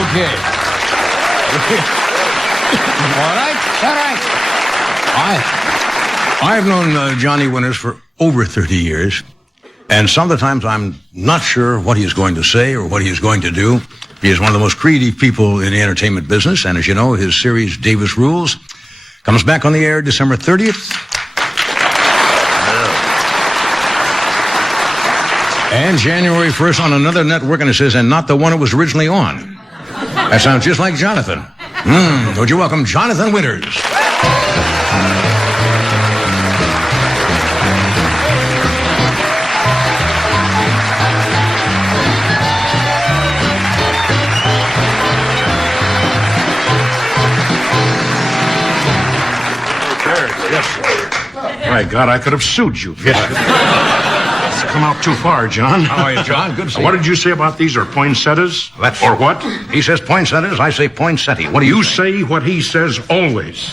Okay. All right. I've known Johnny Winters for over 30 years, and some of the times I'm not sure what he's going to say or what he's going to do. He is one of the most creative people in the entertainment business, and as you know, his series Davis Rules comes back on the air December 30th. And January 1st on another network, and it says, and not the one it was originally on. That sounds just like Jonathan. Would you welcome Jonathan Winters? My God, I could have sued you. Yes. It's come out too far, John. How are you, John? Good to see you. What did you say about these? Are poinsettias? Or what? He says poinsettias, I say poinsettia. What do you say? What he says always.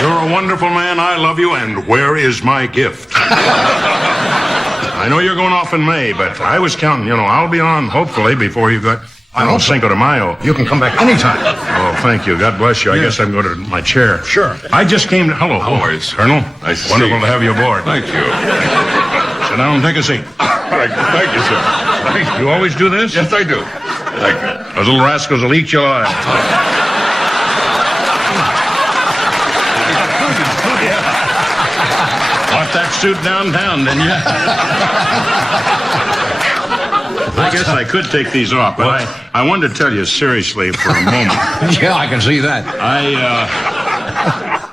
You're a wonderful man. I love you. And where is my gift? I know you're going off in May, but I was counting. I'll be on, hopefully, before you got... Cinco de Mayo. You can come back anytime. Oh, thank you. God bless you. I guess I'm going to my chair. Sure. I just came to... Hello. How are you, sir? Colonel. Nice to Wonderful see you. to have you aboard. Thank you. Sit down and take a seat. Thank you, sir. You always do this? Yes, I do. Thank you. Those little rascals will eat you alive. Bought that suit downtown, didn't you? I guess I could take these off, but I wanted to tell you seriously for a moment. Yeah, I can see that.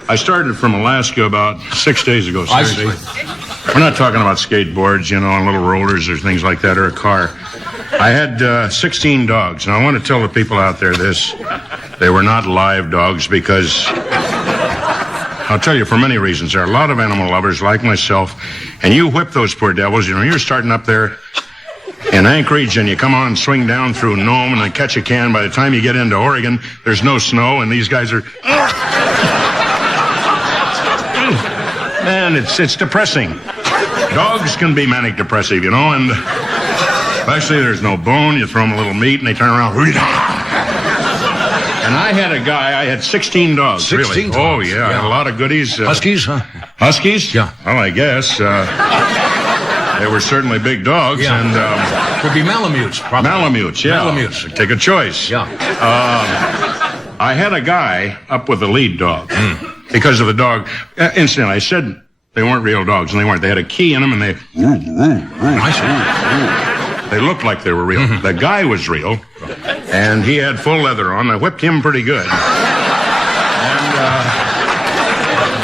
I started from Alaska about 6 days ago, seriously. We're not talking about skateboards, and little rollers or things like that, or a car. I had 16 dogs, and I want to tell the people out there this. They were not live dogs because... I'll tell you, for many reasons. There are a lot of animal lovers like myself, and you whip those poor devils. You're starting up there in Anchorage, and you come on and swing down through Nome and then catch a can. By the time you get into Oregon, there's no snow, and these guys are... Man, it's depressing. Dogs can be manic depressive, and especially there's no bone. You throw them a little meat, and they turn around. And I had 16 dogs, 16 really. dogs. Oh, yeah, I had a lot of goodies. Huskies, huh? Huskies? Yeah. Well, I guess. They were certainly big dogs, Yeah. and... Could be Malamutes, probably. Malamutes, yeah. Malamutes. Take a choice. Yeah. I had a guy up with the lead dog because of the dog. Incidentally, I said they weren't real dogs, and they weren't. They had a key in them, and they... They looked like they were real. The guy was real, and he had full leather on. I whipped him pretty good.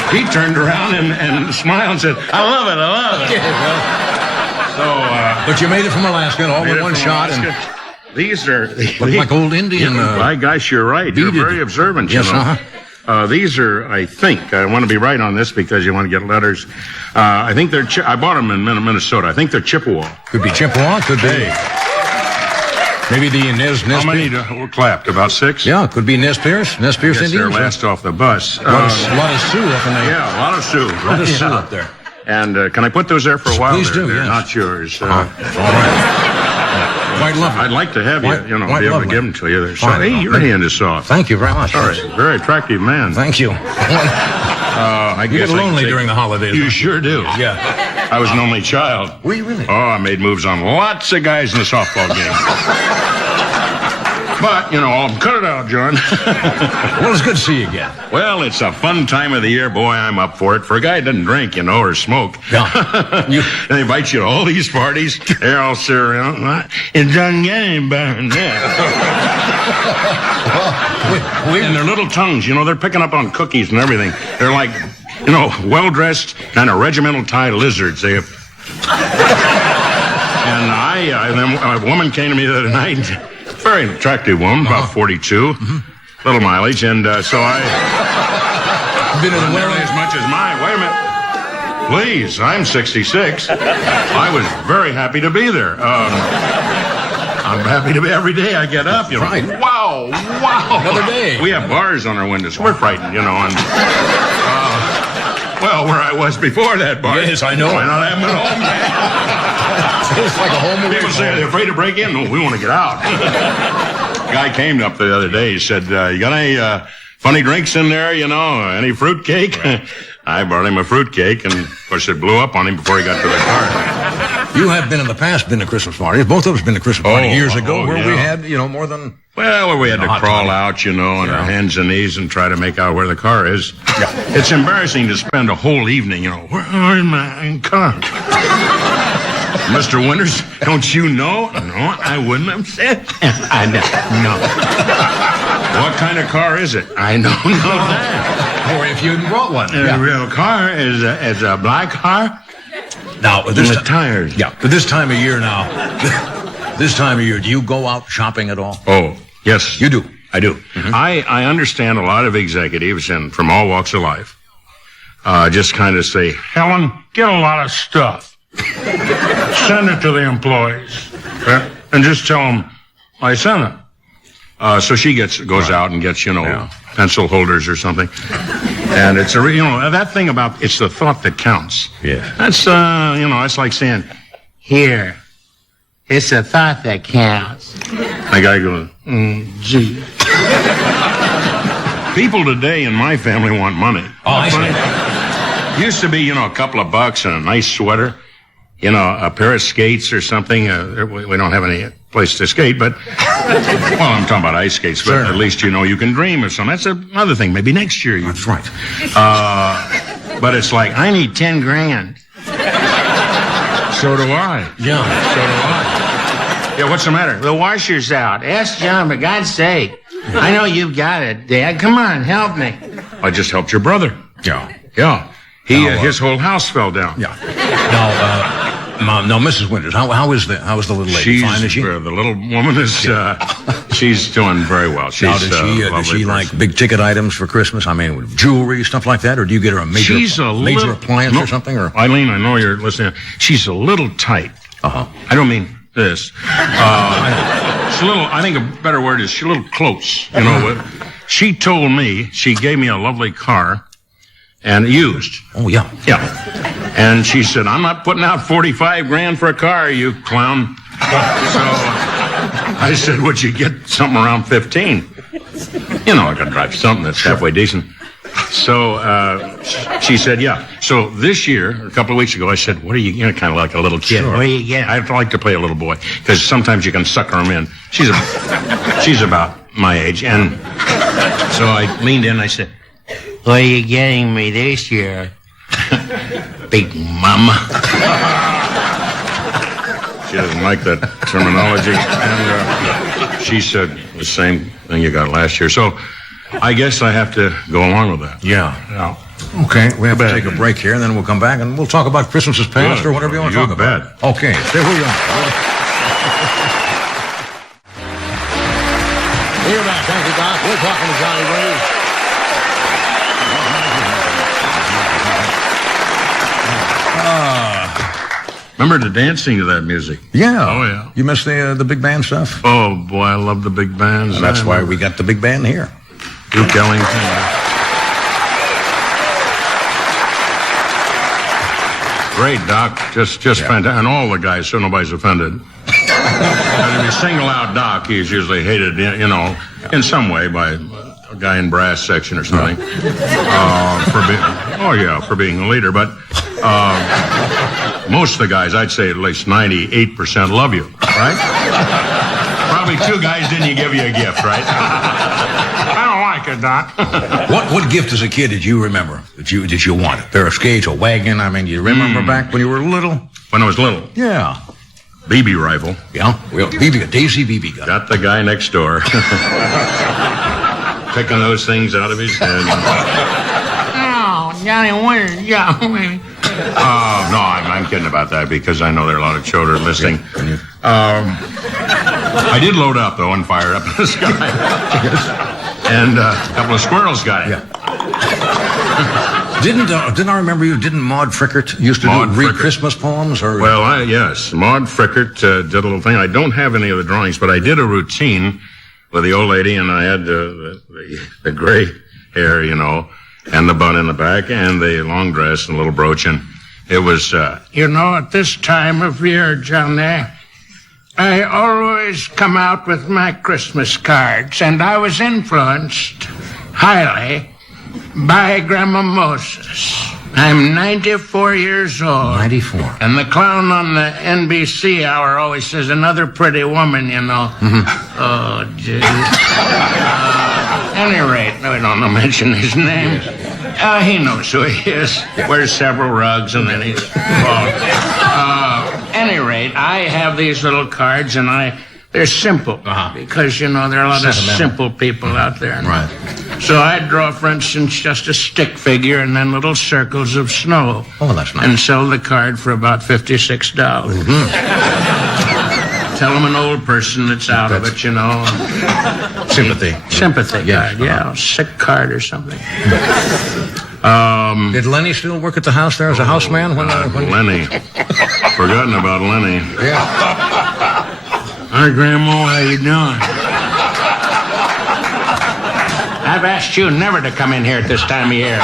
And he turned around and smiled and said, I love it. But you made it from Alaska and all in one shot. And these are... look like old Indian. My gosh, you're right. You're beaded. very observant, Yes, these are, I think, I want to be right on this because you want to get letters. I think they're, I bought them in Minnesota. I think they're Chippewa. Could be Chippewa, could be. Maybe the Nez How many were clapped? About 6? Yeah, could be Nez Pierce Yes, Indians. they're last off the bus. A lot of Sioux up in there. Yeah, a lot of Sioux. A lot of Sioux up there. And can I put those there for a while? Please do, They're yes. not yours. All right. Quite lovely. I'd like to have you, be able lovely. to give them to you. They're so, Fine. hey, your hand is soft. Thank you very much. All right, very attractive man. Thank you. I You guess get I can lonely say- during the holidays. You sure do. Yeah. I was an only child. Were you really? Oh, I made moves on lots of guys in the softball game. But, I'll cut it out, John. Well, it's good to see you again. Well, it's a fun time of the year. Boy, I'm up for it. For a guy who doesn't drink, or smoke. Yeah. And they invite you to all these parties. They're all sit around. It doesn't get any better than that. And their little tongues, they're picking up on cookies and everything. They're like, well-dressed, kind of regimental tie lizards. They have... And a woman came to me the other night, very attractive woman, about 42, little mileage, and so I... Been in the nearly as much as mine. Wait a minute. Please, I'm 66. I was very happy to be there. I'm happy to be every day I get up, Right. Wow. Another day. We have bars on our windows. We're frightened, and... well, where I was before that bar. Yes, I know. Why not have them at home? It's like a home away. People say they're afraid to break in. No, we want to get out. Guy came up the other day. He said, you got any funny drinks in there, you know? Any fruit cake? I brought him a fruit cake, and of course it blew up on him before he got to the car. You have been in the past been to Christmas parties. Both of us been to Christmas parties years ago where we had, more than... Well, we had to crawl out, on our hands and knees and try to make out where the car is. Yeah. It's embarrassing to spend a whole evening, where's my car? Mr. Winters, don't you know? No, I wouldn't have said. I know. What kind of car is it? I don't know that. Or if you brought one. A real car is a black car. Now, This the tires. Yeah, but this time of year now, this time of year, do you go out shopping at all? Oh, yes. You do? I do. Mm-hmm. I understand a lot of executives and from all walks of life just kind of say, Helen, get a lot of stuff. Send it to the employees. And just tell them, I sent it. So she goes out and gets, pencil holders or something. And it's that thing about, it's the thought that counts. Yeah. That's, it's like saying, here, it's the thought that counts. The guy goes, gee. People today in my family want money. Oh, I see. Used to be, a couple of bucks and a nice sweater, a pair of skates or something. We don't have any place to skate, but, well, I'm talking about ice skates, but at least, you can dream of something. That's another thing. Maybe next year. That's right. But it's like, I need 10 grand. So do I. Yeah. So do I. Yeah, what's the matter? The washer's out. Ask John, for God's sake. I know you've got it, Dad. Come on, help me. I just helped your brother. Yeah. Yeah. His whole house fell down. Yeah. Now, Mrs. Winters, how is the little lady? Fine, is she? The little woman is, she's doing very well. She's now, does she like big ticket items for Christmas? I mean, jewelry, stuff like that? Or do you get her a major appliance or something? Or Eileen, I know you're listening. She's a little tight. Uh-huh. I don't mean this. She's a little, I think a better word is she's a little close. She told me, she gave me a lovely car and used. Oh, yeah. Yeah. And she said, I'm not putting out 45 grand for a car, you clown. So I said, would you get something around 15? I could drive something that's halfway decent. So she said, yeah. So this year, a couple of weeks ago, I said, what are you, kind of like a little kid. Sure. What are you getting? I'd like to play a little boy, because sometimes you can sucker them in. She's about my age. And so I leaned in and I said, what are you getting me this year? Big Mama. She doesn't like that terminology. And she said the same thing you got last year. So I guess I have to go along with that. Yeah. Okay, we have to take a break here, and then we'll come back, and we'll talk about Christmas's past or whatever you want to talk about. Okay, stay where you are. We're back. Thank you, Doc. We're talking to Johnny Winters. Remember the dancing to that music? Yeah. Oh, yeah. You miss the big band stuff? Oh, boy, I love the big bands. And that's why we got the big band here. Duke Ellington. Great, Doc. Just fantastic. And all the guys, so nobody's offended. If you single out Doc, he's usually hated, in some way by a guy in brass section or something. For being a leader. But most of the guys, I'd say at least 98% love you, right? Probably two guys didn't give you a gift, right? I don't like it, Doc. What gift as a kid did you remember that you want? A pair of skates, a wagon? I mean, do you remember back when you were little? When I was little? Yeah. BB rifle. Yeah? Well, a Daisy BB gun. Got the guy next door. Picking those things out of his head. Oh, Johnny Winters, yeah. No, I'm kidding about that because I know there are a lot of children listening. I did load up, though, and fire up in the sky. And a couple of squirrels got it. Yeah. Didn't I remember you? Didn't Maud Frickert used to read Christmas poems? Or well, yes, Maud Frickert did a little thing. I don't have any of the drawings, but I did a routine with the old lady, and I had the gray hair, and the bun in the back, and the long dress and a little brooch, and It was, at this time of year, Johnny, I always come out with my Christmas cards, and I was influenced highly by Grandma Moses. I'm 94 years old. 94. And the clown on the NBC hour always says, another pretty woman, Oh, gee. Any rate, I don't mention his name. He knows who he is. Wears several rugs, and then he's bald. Any rate, I have these little cards, and they're simple. Because, there are a lot of simple people out there. Right. So I draw, for instance, just a stick figure and then little circles of snow. Oh, that's nice. And sell the card for about $56. Tell them an old person that's out of it, Sympathy. Sympathy Yes. card, sick card or something. Did Lenny still work at the house there as a houseman? Lenny. Forgotten about Lenny. Yeah. Hi, Grandma, how you doing? I've asked you never to come in here at this time of year.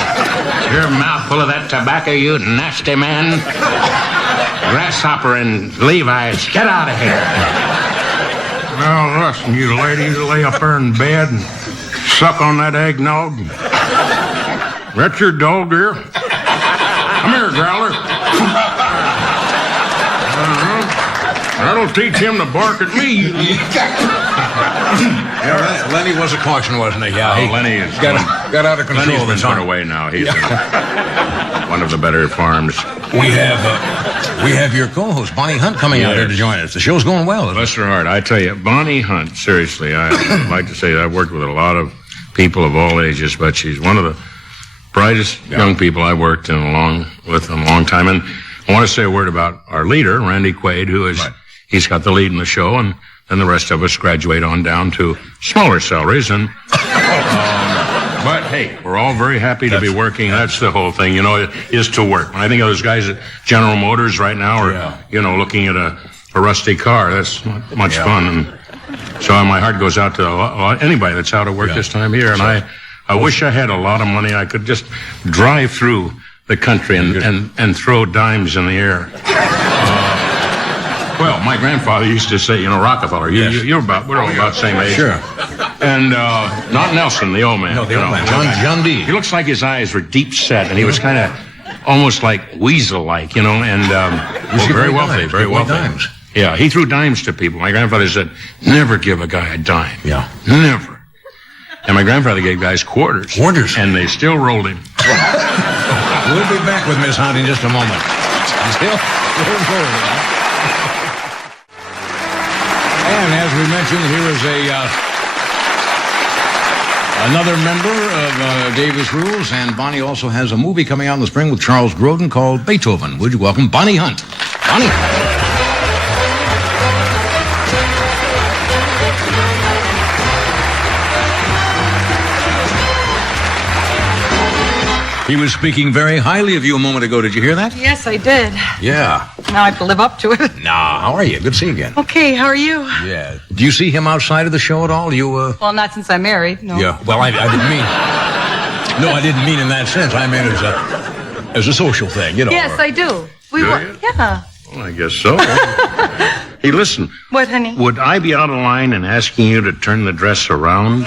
Your mouth full of that tobacco, you nasty man. Grasshopper and Levi's, get out of here. Well, listen, you ladies, lay up there in bed and suck on that eggnog. That's your dog here? Come here, Growler. That'll teach him to bark at me. Yeah, Lenny was a caution, wasn't he? Yeah, Lenny is got out of control. Lenny's been put away now. He's one of the better farms. We have your co-host Bonnie Hunt coming out here to join us. The show's going well. Bless her heart. I tell you, Bonnie Hunt. Seriously, I'd like to say that I've worked with a lot of people of all ages, but she's one of the brightest young people I've worked with in a long time. And I want to say a word about our leader, Randy Quaid, who is. Right. He's got the lead in the show, and then the rest of us graduate on down to smaller salaries. And but hey, we're all very happy to be working. That's the whole thing, is to work. When I think of those guys at General Motors right now, are looking at a rusty car. That's not much fun. And so my heart goes out to anybody that's out of work this time of year. And I wish I had a lot of money. I could just drive through the country and throw dimes in the air. Well, my grandfather used to say, Rockefeller. We're all about the same age. Sure. And not Nelson, the old man. No, the old man. John D. He looks like his eyes were deep set, and he was kind of almost like weasel-like, and very wealthy, very wealthy. Dimes. Yeah, he threw dimes to people. My grandfather said, never give a guy a dime. Yeah. Never. And my grandfather gave guys quarters. Quarters? And they still rolled him. We'll be back with Miss Hunt in just a moment. Still rolling. And as we mentioned, here is another member of Davis Rules, and Bonnie also has a movie coming out in the spring with Charles Grodin called Beethoven. Would you welcome Bonnie Hunt? Bonnie. He was speaking very highly of you a moment ago. Did you hear that? Yes, I did. Yeah. Now I have to live up to it. Nah, how are you? Good to see you again. Okay, how are you? Yeah. Do you see him outside of the show at all? Well, not since I'm married, no. Yeah, well, I didn't mean... No, I didn't mean in that sense. I meant as a social thing, Yes, I do. Yeah. Well, I guess so. Hey, listen. What, honey? Would I be out of line in asking you to turn the dress around?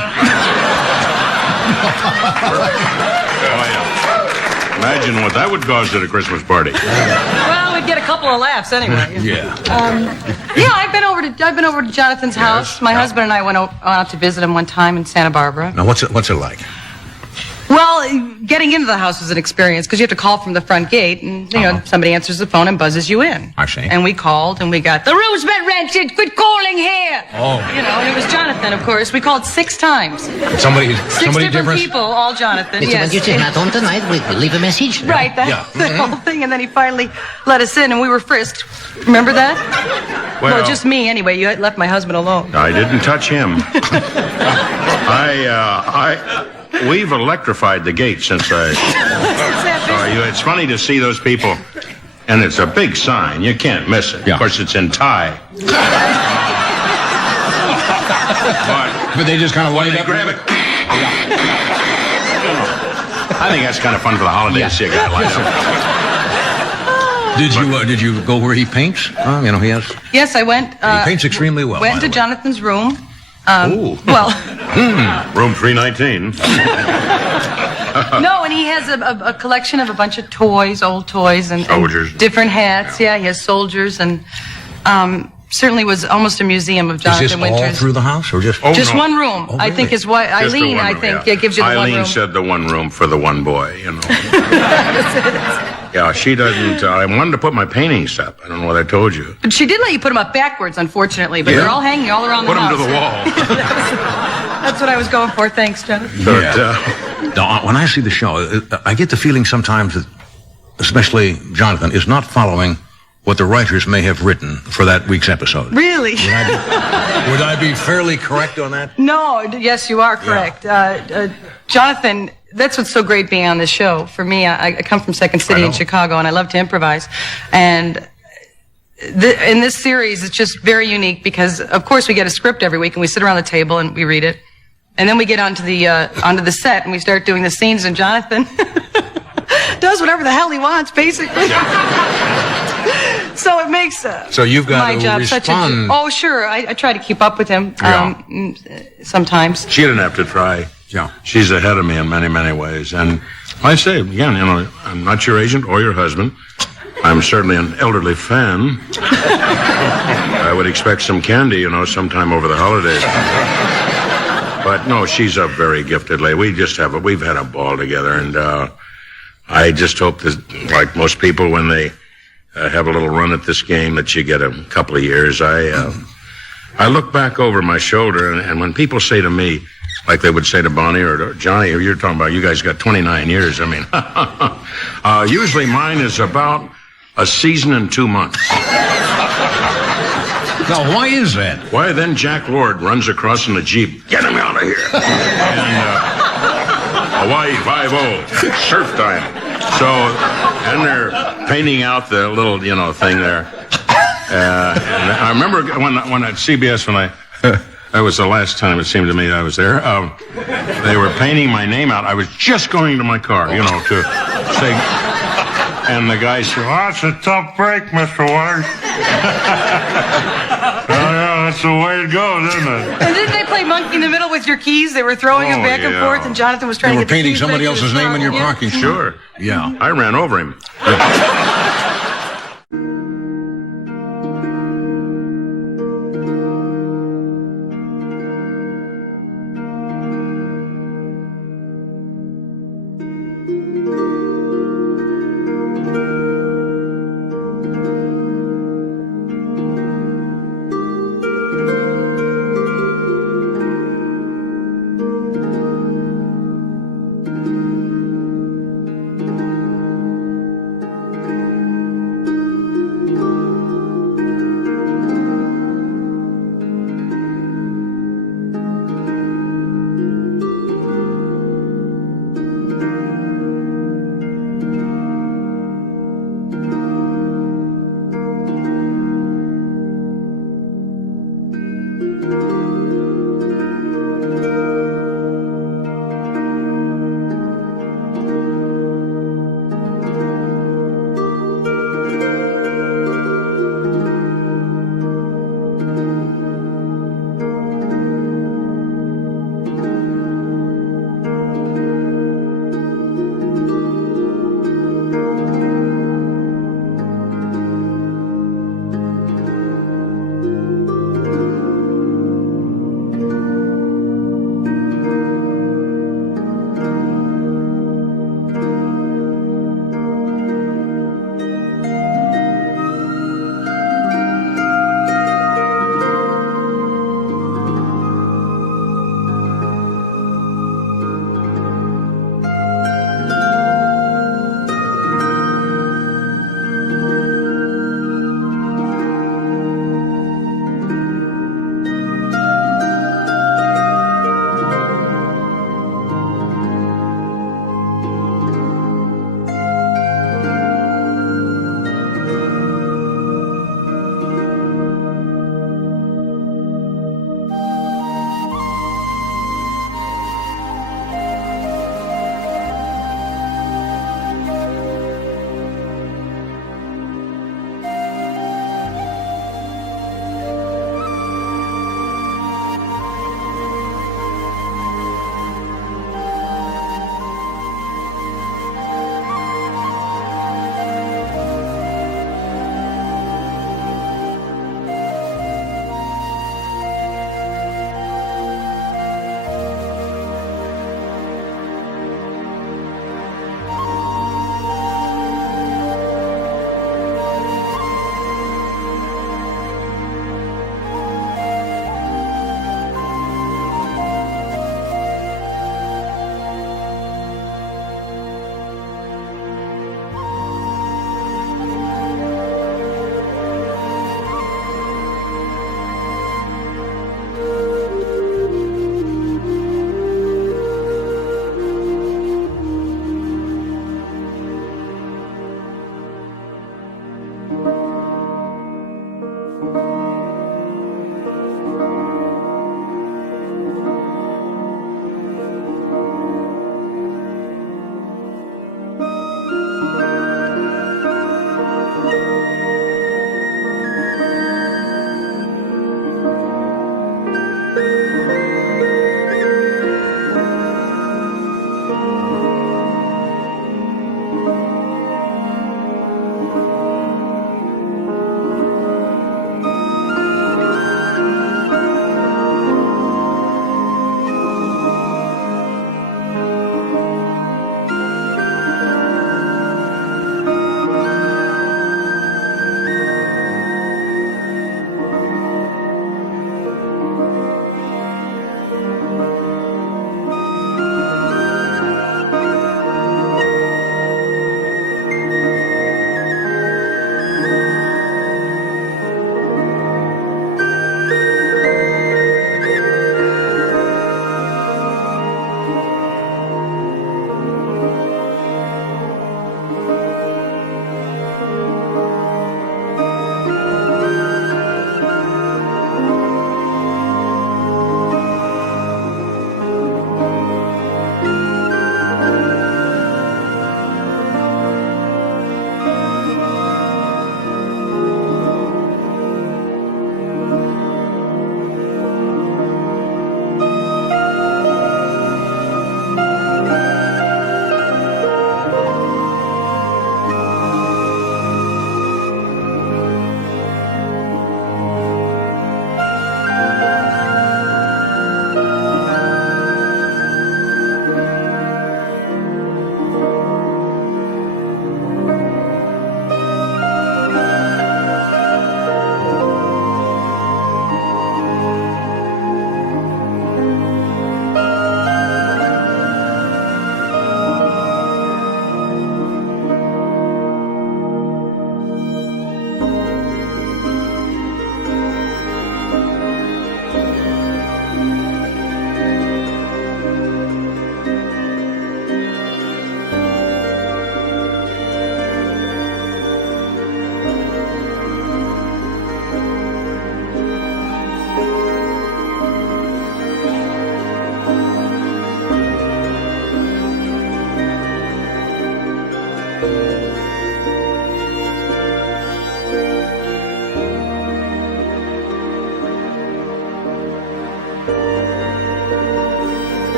Imagine what that would cause at a Christmas party. Well, we'd get a couple of laughs anyway. Yeah. I've been over to Jonathan's house. My husband and I went out to visit him one time in Santa Barbara. Now, what's it like? Well, getting into the house was an experience because you have to call from the front gate, and somebody answers the phone and buzzes you in. I see. And we called, and we got the room's been rented. Quit calling here. Oh. And it was Jonathan, of course. We called 6 times. Somebody Six different people, all Jonathan. Mr. Yes. You're not on tonight. We leave a message. Right. That the whole thing, and then he finally let us in, and we were frisked. Remember that? Well, just me anyway. You left my husband alone. I didn't touch him. We've electrified the gate since I saw you. It's funny to see those people, and it's a big sign. You can't miss it. Yeah. Of course, it's in Thai. But they just kind of light They up. grab it. I think that's kind of fun for the holidays to see a guy light up. Did you go where he paints? You know, he has. Yes, I went. He paints extremely well. Went by to the way. Jonathan's room. Ooh. Well, Room 319. no, and he has a collection of a bunch of toys, old toys, and Soldiers. different hats. Yeah, he has soldiers, and certainly was almost a museum of Is Jonathan this all Winters. through the house, or just? Oh, Just no. one room. Oh, I think really? his wife, Just the Eileen, one I room, think, yeah. gives you the one Eileen room. said the one room for the one boy, you know. Yeah, she doesn't. I wanted to put my paintings up. I don't know what I told you. But she did let you put them up backwards, unfortunately, but Yeah. they're all hanging all around Put the them house. to the wall. That's what I was going for. Thanks, Jonathan. But, No, when I see the show, I get the feeling sometimes that, especially Jonathan, is not following what the writers may have written for that week's episode. Really? Would I be fairly correct on that? No, yes, you are correct. Jonathan, that's what's so great being on this show. For me, I come from Second City in Chicago, and I love to improvise. And in this series, it's just very unique because, of course, we get a script every week, and we sit around the table and we read it. And then we get onto the set, and we start doing the scenes, and Jonathan does whatever the hell he wants, basically. So it makes So you've got my to job such a... respond. Oh, sure. I try to keep up with him sometimes. she didn't have to try. Yeah. She's ahead of me in many, many ways. And I say, again, you know, I'm not your agent or your husband. I'm certainly an elderly fan. I would expect some candy, you know, sometime over the holidays. But no, she's a very gifted lady. We've had a ball together, and I just hope that, like most people, when they have a little run at this game, that you get a couple of years. I look back over my shoulder, and when people say to me, like they would say to Bonnie or to Johnny, or you're talking about, you guys got 29 years. I mean, usually mine is about a season and 2 months. Now, why is that? Why, then Jack Lord runs across in the Jeep. Get him out of here. And Hawaii 5-0, surf time. So, and they're painting out the little, you know, thing there. And I remember when at CBS, that was the last time it seemed to me I was there, they were painting my name out. I was just going to my car, you know, to say, and the guy said, "Oh, it's a tough break, Mr. Waters." Oh, yeah, that's the way it goes, isn't it? And didn't they play monkey in the middle with your keys? They were throwing them back and yeah. forth, and Jonathan was trying You to were get the painting keys somebody back to else's his name in your car. parking spot. Sure. Yeah. I ran over him.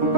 Xin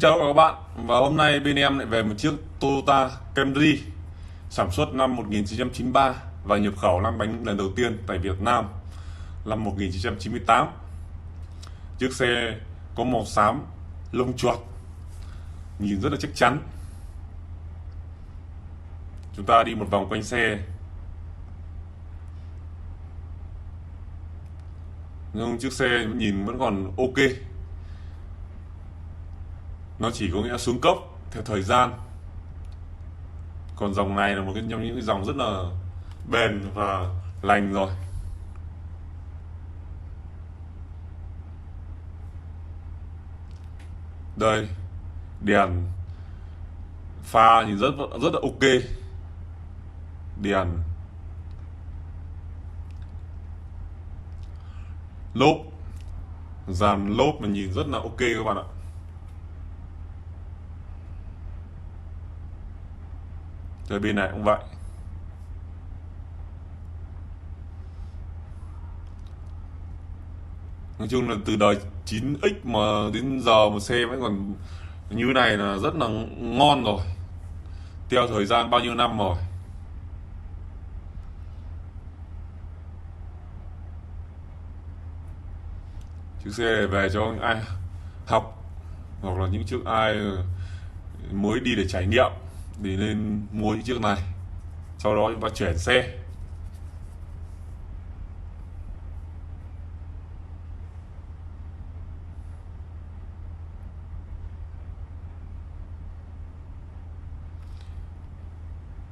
chào các bạn, và hôm nay bên em lại về một chiếc Toyota Camry sản xuất năm 1993 và nhập khẩu lăn bánh lần đầu tiên tại Việt Nam năm 1998. Chiếc xe có màu xám lông chuột, nhìn rất là chắc chắn. Chúng ta đi một vòng quanh xe. Nhưng chiếc xe nhìn vẫn còn ok. Nó chỉ có nghĩa xuống cấp theo thời gian. Còn dòng này là một trong những cái dòng rất là bền và lành rồi. Đây, đèn pha nhìn rất là ok. Đèn lốp, dàn lốp mà nhìn rất là ok các bạn ạ. Rồi bên này cũng vậy. Nói chung là từ đời 9X mà đến giờ một xe vẫn còn như này là rất là ngon rồi. Theo thời gian bao nhiêu năm rồi. Chiếc xe này về cho ai học, hoặc là những chiếc ai mới đi để trải nghiệm thì nên mua những chiếc này, sau đó chúng ta chuyển xe.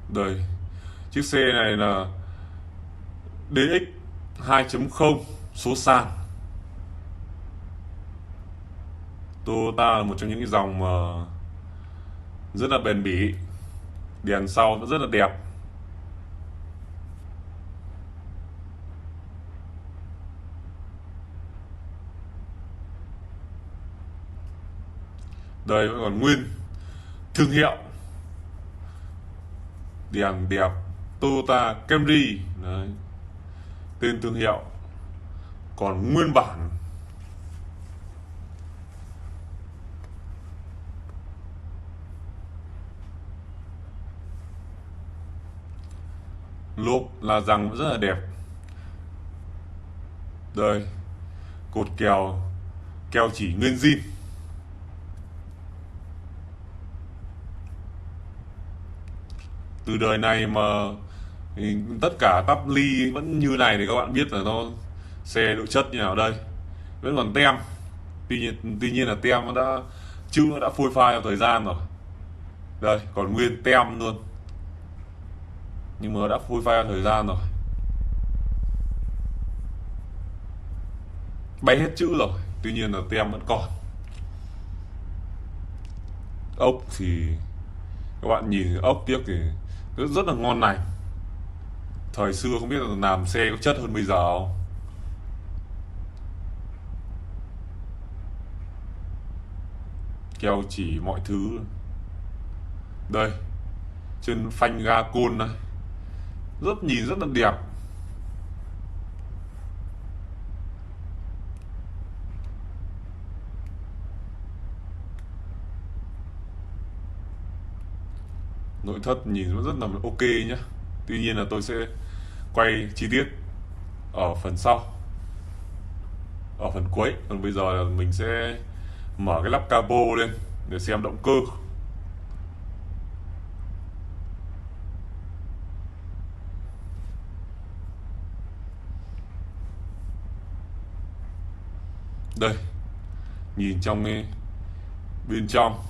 Đây, chiếc xe này là DX 2.0 số sàn. Toyota là một trong những cái dòng mà rất là bền bỉ, đèn sau rất là đẹp. Đây vẫn còn nguyên thương hiệu, đèn đẹp, Toyota Camry. Đấy, tên thương hiệu còn nguyên bản. Lốp là rằng rất là đẹp. Đây, cột keo chỉ nguyên zin. Từ đời này mà tất cả tắp ly vẫn như này thì các bạn biết là nó xe độ chất như nào. Đây vẫn còn tem, tuy nhiên là tem nó đã chữ nó đã phôi pha theo thời gian rồi. Đây còn nguyên tem luôn, nhưng mà đã phôi pha theo thời gian rồi, bay hết chữ rồi, tuy nhiên là tem vẫn còn. Ốc thì các bạn nhìn ốc tiếc thì rất là ngon lành. Thời xưa không biết là làm xe có chất hơn bây giờ không. Keo chỉ mọi thứ. Đây, trên phanh ga côn này nhìn rất là đẹp. Nội thất nhìn nó rất là ok nhé. Tuy nhiên là tôi sẽ quay chi tiết ở phần sau, ở phần cuối. Còn bây giờ là mình sẽ mở cái lắp capo lên để xem động cơ. Đây, nhìn trong cái bên trong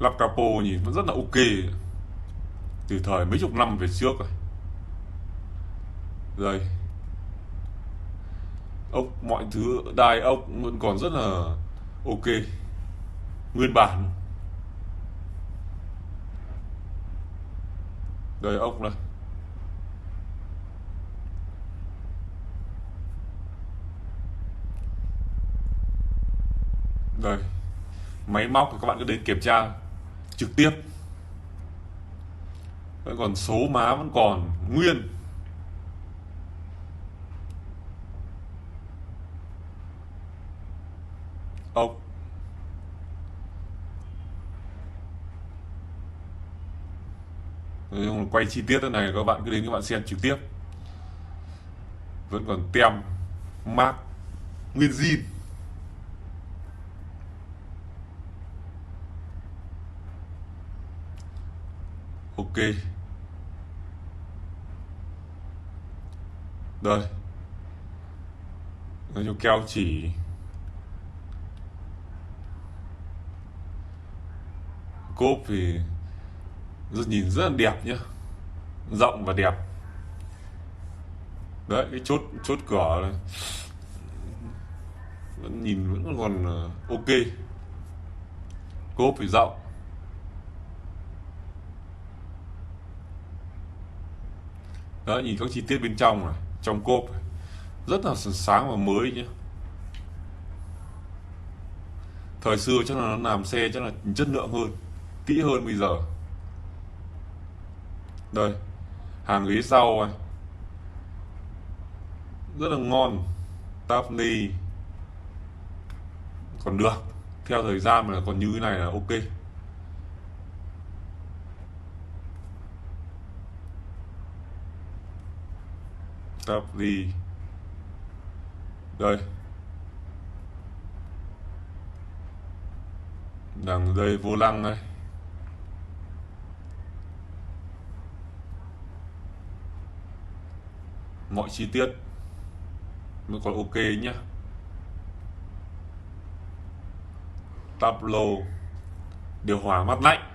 lắp capo nhìn vẫn rất là ok, từ thời mấy chục năm về trước rồi. Đây, ốc mọi thứ, đai ốc vẫn còn rất là ok, nguyên bản. Đây ốc này. Đây, máy móc thì các bạn cứ đến kiểm tra trực tiếp. Vẫn còn số má vẫn còn nguyên. Ốc. Quay chi tiết thế này các bạn cứ đến các bạn xem trực tiếp. Vẫn còn tem mác nguyên zin. Ok. Đây, nói chung keo chỉ, cốp thì nhìn rất là đẹp nhá, rộng và đẹp. Đấy, cái chốt cửa này vẫn còn ok. Cốp thì rộng. Đó, nhìn các chi tiết bên trong này, trong cốp rất là sáng và mới nhé. Thời xưa chắc là nó làm xe chắc là chất lượng hơn, kỹ hơn bây giờ. Đây, hàng ghế sau này rất là ngon, táp ly còn được, theo thời gian mà còn như thế này là ok. Táp ly đây, đằng dây vô lăng đây, mọi chi tiết nó còn ok nhá. Táp lô, điều hòa mát lạnh,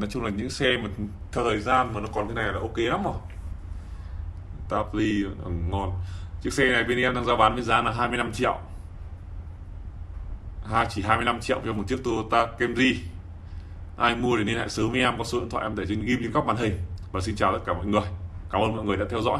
nói chung là những xe mà theo thời gian mà nó còn thế này là ok lắm rồi. Táp ly ngon. Chiếc xe này bên em đang giao bán với giá là 25 triệu, chỉ 25 triệu cho một chiếc Toyota Camry. Ai mua thì liên hệ sớm với em, có số điện thoại em để ghim trên góc màn hình. Và xin chào tất cả mọi người, cảm ơn mọi người đã theo dõi.